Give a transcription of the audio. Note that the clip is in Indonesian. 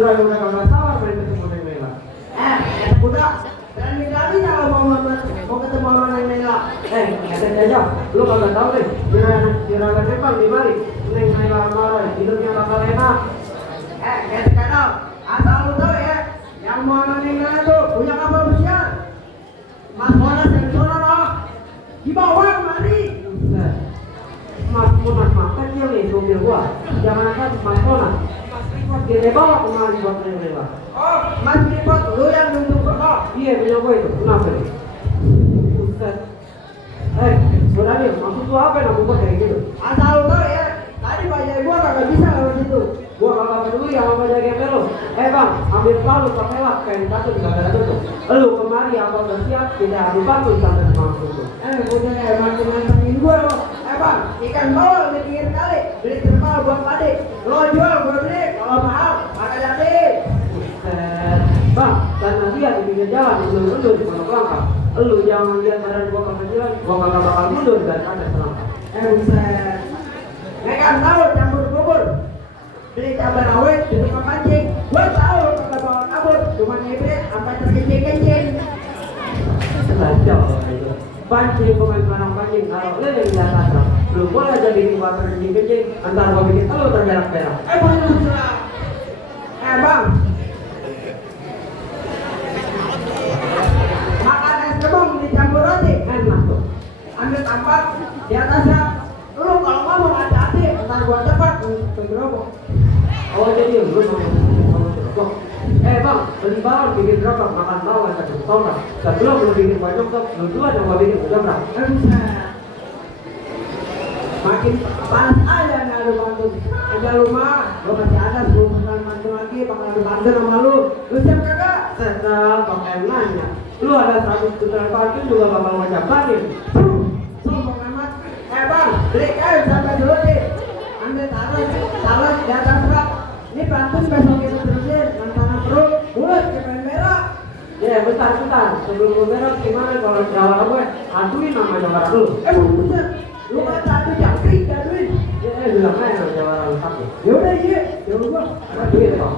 Sira udah kagak sabar pengen ketemu Neng Nela. Udah, berani-berani kalau mau ketemu sama Neng Nela. Neng aja, lu kagak tahu deh. Sira nembang di mari. Neng Nela marah, hidupnya bakal enak. Sekarang asal lu tahu ya, yang mau Neng Nela tuh punya kapal pesiar. Mas Monas yang sono loh, di bawah mari. Mas Monas mah kecil nih supir gua. Jangan kan Mas Monas. Dia bawa kemari buat Neng Nela. Oh, Mas Tripod, lu yang nunjuk kok? Iya, punya gue itu. Kenapa nih? Buset. Saudari, maksud lu apa yang aku kayak gitu? Asal lu tahu ya, tadi bajai gua kagak bisa lewat situ. Gua kagak peduli sama bajai gembel lu. Bang, ambil palu pakai lap kain batu di kagak tutup. Lu kemari apa udah siap? Kita adu bantu sampai semangkuk itu. Udah makin gua lo. Bang, ikan bawal di pinggir kali, beli terpal buat padi. Lo jual gua beli, kalau mahal, maka jadi. Bang, karena dia di pinggir jalan mundur-mundur di pondok langkah. Lu jangan lihat badan gua kekecilan, gua kagak bakal mundur dari ada selangkah. Buset. Mereka tahu campur bubur. Beli cabai rawit di tukang pancing. Gua tahu lo kagak bawa kabur, cuma ngibrit sampai terkencing-kencing. Belajar itu. Pancing pemain barang pancing, kalau lu yang lihat asal, lu boleh jadi gua terkencing-kencing, antar gua bikin lu terberak-berak. Bang. Makan es kembang dicampur roti, enak tuh. Ambil tampar di atasnya. Lu kalau ngomong hati-hati, ntar gua cepat bergerobok. Oh jadi lu mau gerobak. Bang, beli barang bikin gerobak, makan tahu nggak satu tongkat. Sebelum lu bikin banyak tuh, lu dua yang gua bikin udah. Makin panas aja nggak ada bantu. Aja lu mah, gua masih ada 10 bulan bantu lagi, bakal ada bantu sama lu. Lu siap kagak? Sedang pakai nanya. Lu ada 100 juta parkir juga bakal ngajak panik. Sombong amat. Bang, beli kain sampai dulu nih. Ambil taruh di atas rak. Ini pantun besok kita terusin, tanah perut, mulut kepen merah. Ya bentar. Sebelum gue merah gimana kalau jawara gue aduin nama jawara dulu. Bener. Lu kata adu jangkrik, aduin. Bilang aja nama jawara lu tapi. Yaudah iya, jauh gua. Aduin kok.